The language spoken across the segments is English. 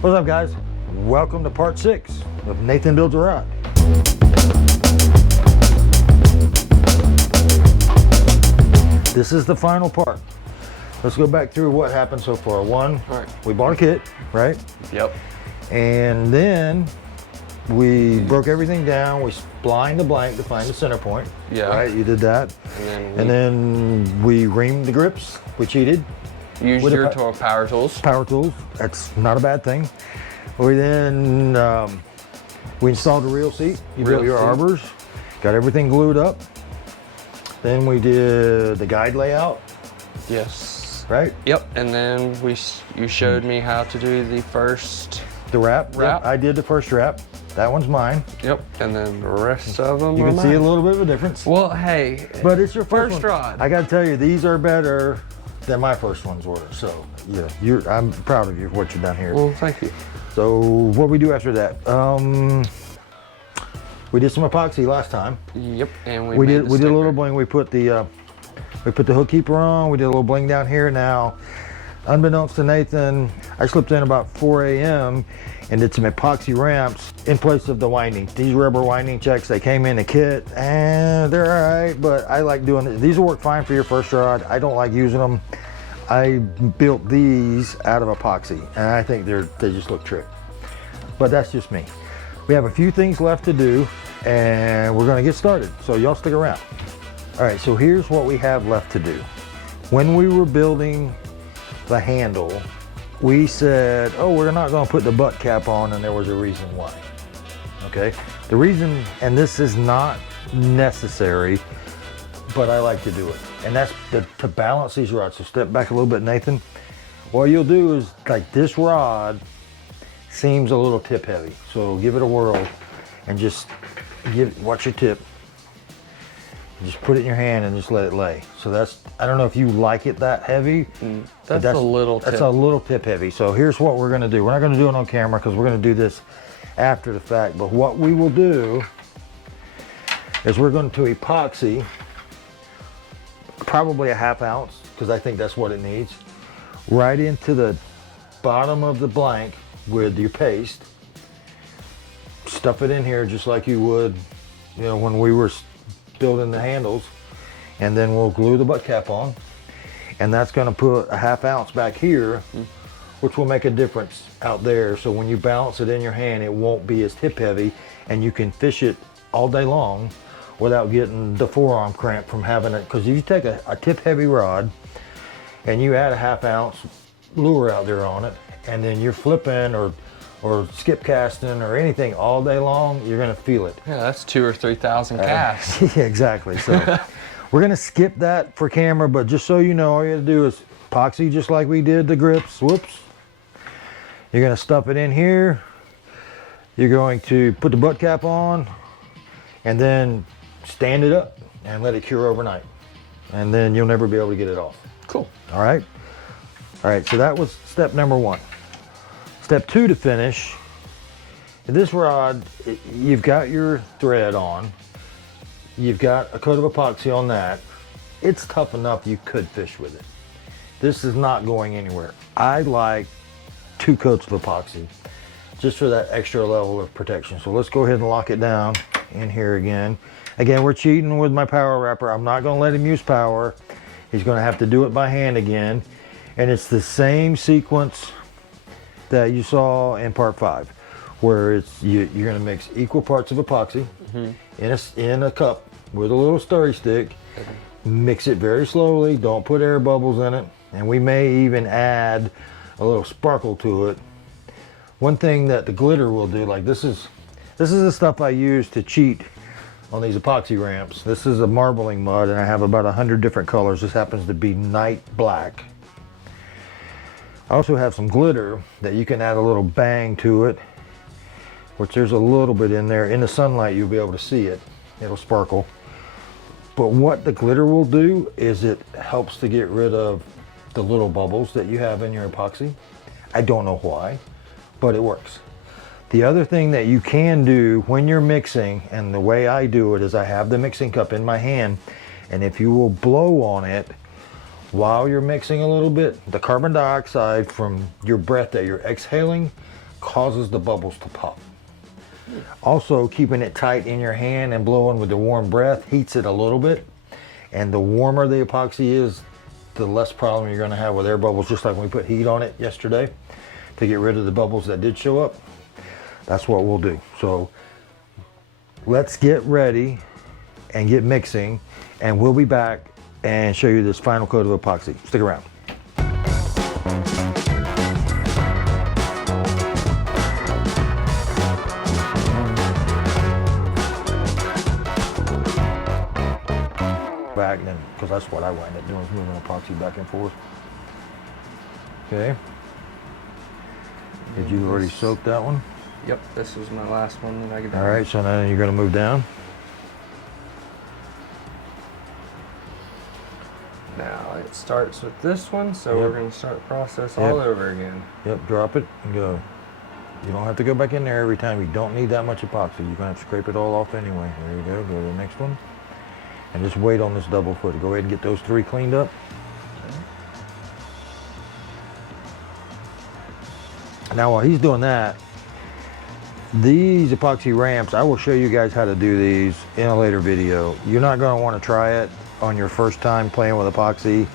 What's up, guys? Welcome to part 6 of Nathan Builds a Rod. This is the final part. Let's go back through what happened so far. One, we bought a kit, right? Yep. And then we broke everything down. We splined the blank to find the center point. Yeah. Right, you did that. And then we reamed the grips. We cheated. Use your power tools. Power tools. That's not a bad thing. We then we installed the reel seat. You built your arbors. Got everything glued up. Then we did the guide layout. Yes. Right? Yep. And then you showed me how to do the first. The wrap. Yep, I did the first wrap. That one's mine. Yep. And then the rest of them you are can see a mine. little bit of a difference. Well, hey. But it's your first rod. I got to tell you, these are better than my first ones were. So yeah, I'm proud of you for what you've done here. Well, thank you. So what we do after that? We did some epoxy last time. Yep. And we did a little bling. We put the hook keeper on. We did a little bling down here. Now, unbeknownst to Nathan, I slipped in about 4 a.m. and did some epoxy ramps in place of the winding. These rubber winding checks, they came in a kit and they're all right, but I like doing it. These will work fine for your first rod. I don't like using them. I built these out of epoxy and I think they just look trick. But that's just me. We have a few things left to do and we're gonna get started. So y'all stick around. All right, so here's what we have left to do. When we were building the handle, we said, oh, we're not gonna put the butt cap on, and there was a reason why. Okay, the reason, and this is not necessary, but I like to do it, and that's to balance these rods. So step back a little bit, Nathan. What you'll do is, like, this rod seems a little tip heavy, so give it a whirl and just watch your tip. Just put it in your hand and just let it lay. So that's, I don't know if you like it that heavy. That's a little tip. That's a little tip heavy. So here's what we're gonna do. We're not gonna do it on camera because we're gonna do this after the fact. But what we will do is we're going to epoxy probably a 1/2 ounce, because I think that's what it needs, right into the bottom of the blank with your paste. Stuff it in here just like you would, when we were building the handles, and then we'll glue the butt cap on, and that's going to put a 1/2 ounce back here, which will make a difference out there. So when you balance it in your hand, it won't be as tip heavy, and you can fish it all day long without getting the forearm cramp from having it. Because if you take a tip heavy rod and you add a 1/2 ounce lure out there on it, and then you're flipping or skip casting or anything all day long, you're gonna feel it. Yeah, that's 2,000 or 3,000 casts. Yeah, exactly. So we're gonna skip that for camera, but just so you know, all you have to do is epoxy just like we did the grips. Whoops. You're gonna stuff it in here. You're going to put the butt cap on and then stand it up and let it cure overnight. And then you'll never be able to get it off. Cool. All right. All right, so that was step number 1. Step 2 to finish, this rod, you've got your thread on, you've got a coat of epoxy on that. It's tough enough you could fish with it. This is not going anywhere. I like 2 coats of epoxy, just for that extra level of protection. So let's go ahead and lock it down in here again. Again, we're cheating with my power wrapper. I'm not gonna let him use power. He's gonna have to do it by hand again. And it's the same sequence that you saw in part 5, where it's you're going to mix equal parts of epoxy in a cup with a little stirry stick. Mix it very slowly. Don't put air bubbles in it, and we may even add a little sparkle to it. One thing that the glitter will do, like this is the stuff I use to cheat on these epoxy ramps. This is a marbling mud, and I have about 100 different colors. This happens to be night black. I also have some glitter that you can add a little bang to it, which there's a little bit in there. In the sunlight, you'll be able to see it. It'll sparkle. But what the glitter will do is it helps to get rid of the little bubbles that you have in your epoxy. I don't know why, but it works. The other thing that you can do when you're mixing, and the way I do it is I have the mixing cup in my hand, and if you will blow on it, while you're mixing a little bit, the carbon dioxide from your breath that you're exhaling causes the bubbles to pop. Also, keeping it tight in your hand and blowing with the warm breath heats it a little bit. And the warmer the epoxy is, the less problem you're going to have with air bubbles, just like when we put heat on it yesterday to get rid of the bubbles that did show up. That's what we'll do. So let's get ready and get mixing, and we'll be back and show you this final coat of epoxy. Stick around. Back then, because that's what I wind up doing, is moving epoxy back and forth. Okay. Did you already soak that one? Yep, this was my last one that I could. All right, so now you're going to move down. Now it starts with this one, so Yep. we're going to start the process all over again. Yep, drop it and go. You don't have to go back in there every time. You don't need that much epoxy. You're going to have to scrape it all off anyway. There you go. Go to the next one. And just wait on this double foot. Go ahead and get those 3 cleaned up. Now while he's doing that, these epoxy ramps, I will show you guys how to do these in a later video. You're not going to want to try it on your first time playing with epoxy.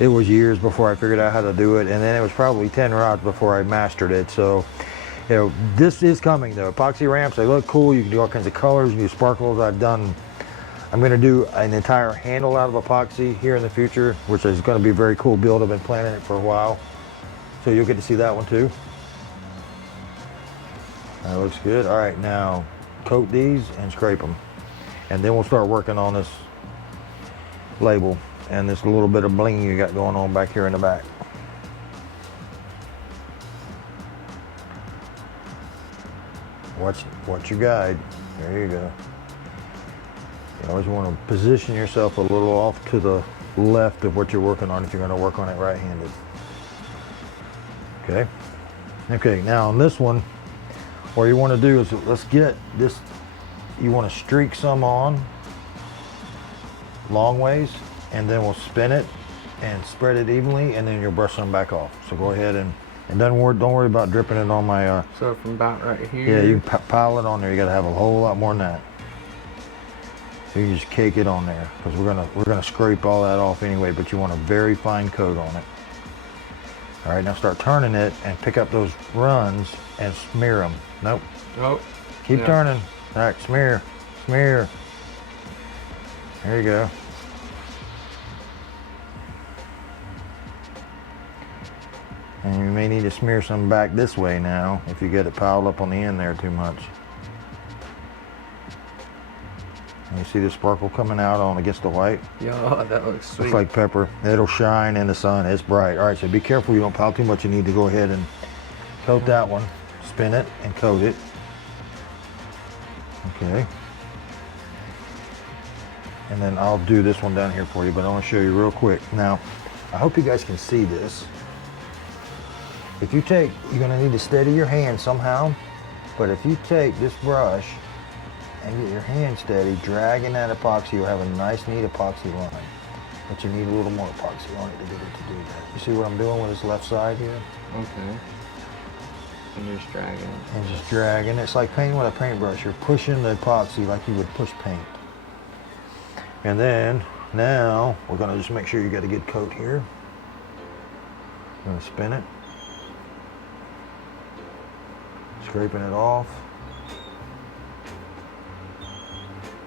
It was years before I figured out how to do it, and then it was probably 10 rods before I mastered it. So, you know, this is coming though. Epoxy ramps, they look cool. You can do all kinds of colors, you can do sparkles. I'm going to do an entire handle out of epoxy here in the future, which is going to be a very cool build. I've been planning it for a while. So you'll get to see that one too. That looks good. All right, now coat these and scrape them. And then we'll start working on this label and this little bit of bling you got going on back here in the back. Watch your guide. There you go. You always want to position yourself a little off to the left of what you're working on if you're going to work on it right-handed. Okay. Okay, now on this one, what you want to do is, let's get this, you want to streak some on long ways, and then we'll spin it and spread it evenly, and then you'll brush some back off. So go ahead and don't worry about dripping it on my so from about right here. yeah, you can pile it on there. You got to have a whole lot more than that. So you can just cake it on there, because we're gonna scrape all that off anyway, but you want a very fine coat on it. All right, now start turning it and pick up those runs and smear them. Nope. Nope. Keep turning. All right, smear, smear. There you go. And you may need to smear some back this way now if you get it piled up on the end there too much. And you see the sparkle coming out on against the white? Yeah, that looks sweet. Looks like pepper. It'll shine in the sun. It's bright. All right, so be careful you don't pile too much. You need to go ahead and coat that one. Spin it and coat it. Okay. And then I'll do this one down here for you, but I want to show you real quick. Now, I hope you guys can see this. If you take, you're going to need to steady your hand somehow, but if you take this brush and get your hand steady, dragging that epoxy, you'll have a nice, neat epoxy line. But you need a little more epoxy on it to get it to do that. You see what I'm doing with this left side here? Okay. And just dragging it. And just dragging. It's like painting with a paintbrush. You're pushing the epoxy like you would push paint. And then, now, we're gonna just make sure you got a good coat here. I'm gonna spin it. Scraping it off.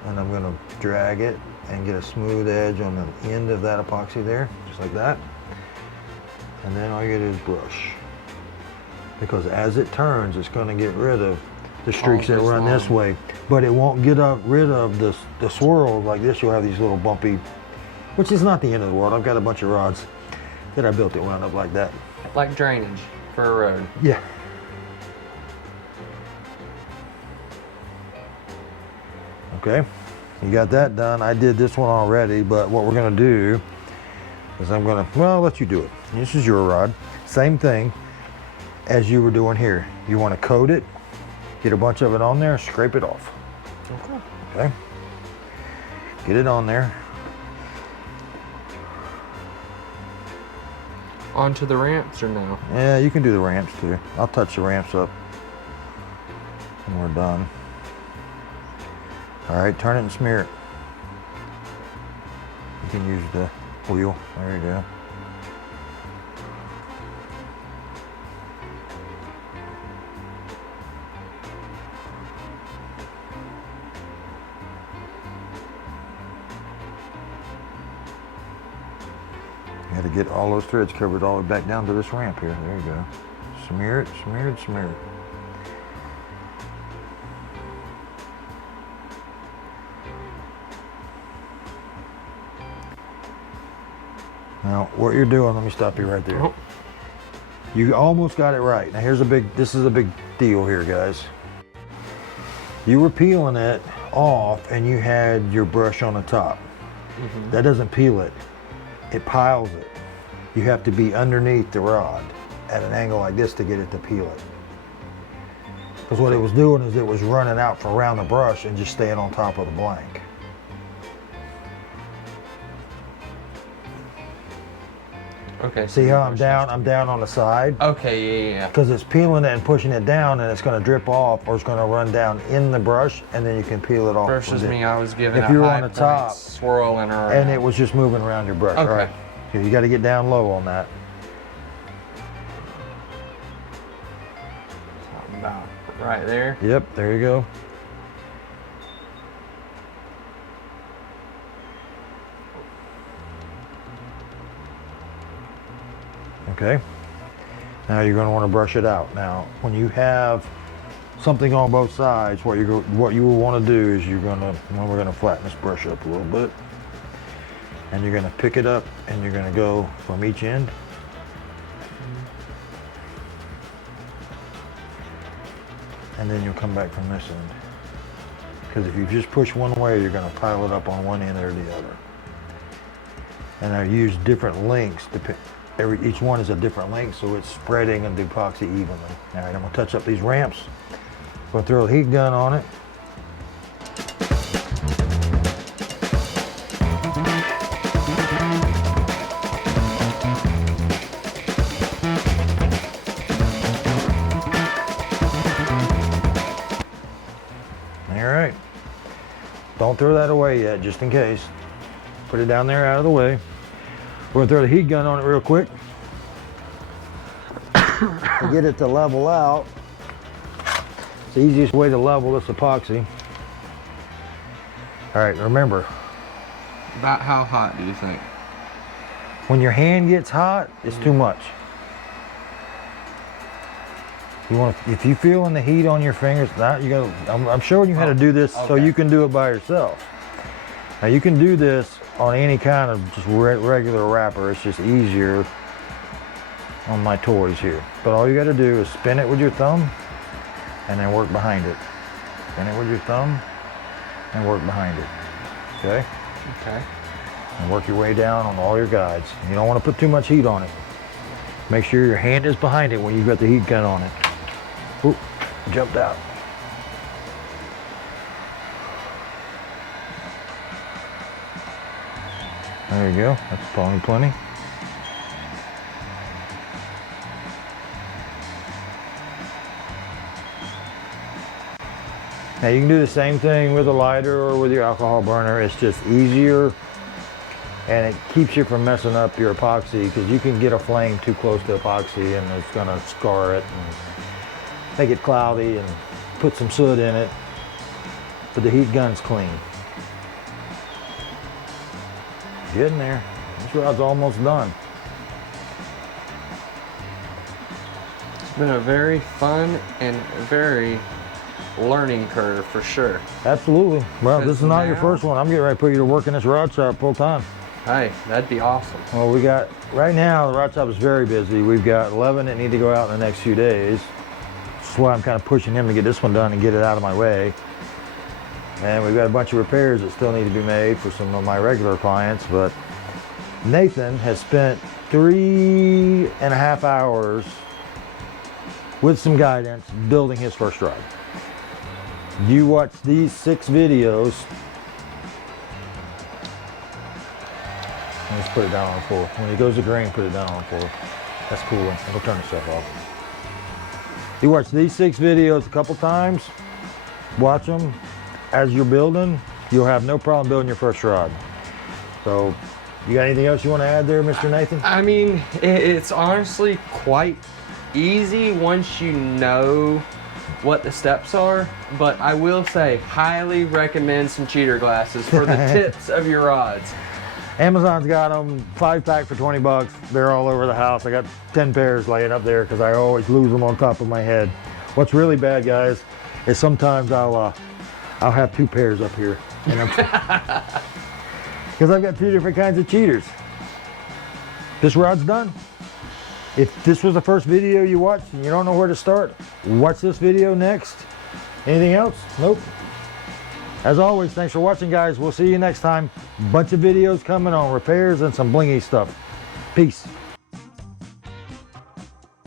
And I'm gonna drag it and get a smooth edge on the end of that epoxy there, just like that. And then all you gotta do is brush. Because as it turns, it's gonna get rid of the streaks that run this way, but it won't get rid of the swirls like this. You'll have these little bumpy, which is not the end of the world. I've got a bunch of rods that I built that wound up like that. Like drainage for a road. Yeah. Okay, you got that done. I did this one already, but what we're gonna do is well, I'll let you do it. This is your rod. Same thing as you were doing here. You wanna coat it, get a bunch of it on there, scrape it off. Okay. Get it on there. onto the ramps or no? Yeah, you can do the ramps too. I'll touch the ramps up when we're done. All right, turn it and smear it. You can use the wheel. There you go. You got to get all those threads covered all the way back down to this ramp here. There you go. Smear it, smear it, smear it. Now, what you're doing, let me stop you right there. Oh. You almost got it right. Now this is a big deal here, guys. You were peeling it off and you had your brush on the top. Mm-hmm. That doesn't peel it. It piles it. You have to be underneath the rod at an angle like this to get it to peel it. Because what it was doing is it was running out from around the brush and just staying on top of the blank. Okay. See how I'm down? I'm down on the side. Okay, yeah. Because it's peeling it and pushing it down, and it's going to drip off, or it's going to run down in the brush, and then you can peel it off. Versus me, I was giving If a you were high on the point, top, swirling around. and it was just moving around your brush. Okay. All right. So you got to get down low on that. About right there. Yep, there you go. Okay. Now you're going to want to brush it out. Now, when you have something on both sides, what you will want to do is we're going to flatten this brush up a little bit, and you're going to pick it up and you're going to go from each end. And then you'll come back from this end. Because if you just push one way, you're going to pile it up on one end or the other. And I use different lengths. Each one is a different length, so it's spreading and epoxy evenly. All right, I'm going to touch up these ramps. Going to throw a heat gun on it. Don't throw that away yet, just in case. Put it down there out of the way. We're gonna throw the heat gun on it real quick to get it to level out. It's the easiest way to level this epoxy. All right, remember. About how hot do you think? When your hand gets hot, it's too much. If you feeling the heat on your fingers, I'm showing you how to do this so you can do it by yourself. Now you can do this on any kind of just regular wrapper. It's just easier on my toys here. But all you got to do is spin it with your thumb and then work behind it. Spin it with your thumb and work behind it. Okay? Okay. And work your way down on all your guides. You don't want to put too much heat on it. Make sure your hand is behind it when you've got the heat gun on it. Oop, jumped out. There you go, that's probably plenty. Now you can do the same thing with a lighter or with your alcohol burner. It's just easier and it keeps you from messing up your epoxy, because you can get a flame too close to epoxy and it's gonna scar it and make it cloudy and put some soot in it. But the heat gun's clean. Getting there. This rod's almost done. It's been a very fun and very learning curve for sure. Absolutely. Well, this is not your now- first one. I'm getting ready to put you to work in this rod shop full time. Hey, that'd be awesome. Well, right now, the rod shop is very busy. We've got 11 that need to go out in the next few days. That's why I'm kind of pushing him to get this one done and get it out of my way. And we've got a bunch of repairs that still need to be made for some of my regular clients, but Nathan has spent 3.5 hours with some guidance building his first rod. You watch these 6 videos. Let's put it down on the floor. When it goes to grain, put it down on the floor. That's cool. It'll turn itself off. You watch these 6 videos a couple times, watch them as you're building, you'll have no problem building your first rod. So, you got anything else you want to add there, Mr. Nathan? I mean, it's honestly quite easy once you know what the steps are, but I will say, highly recommend some cheater glasses for the tips of your rods. Amazon's got them, 5-pack for 20 bucks. They're all over the house. I got 10 pairs laying up there because I always lose them on top of my head. What's really bad, guys, is sometimes I'll have 2 pairs up here. Because I've got 2 different kinds of cheaters. This rod's done. If this was the first video you watched and you don't know where to start, watch this video next. Anything else? Nope. As always, thanks for watching, guys. We'll see you next time. Bunch of videos coming on repairs and some blingy stuff. Peace.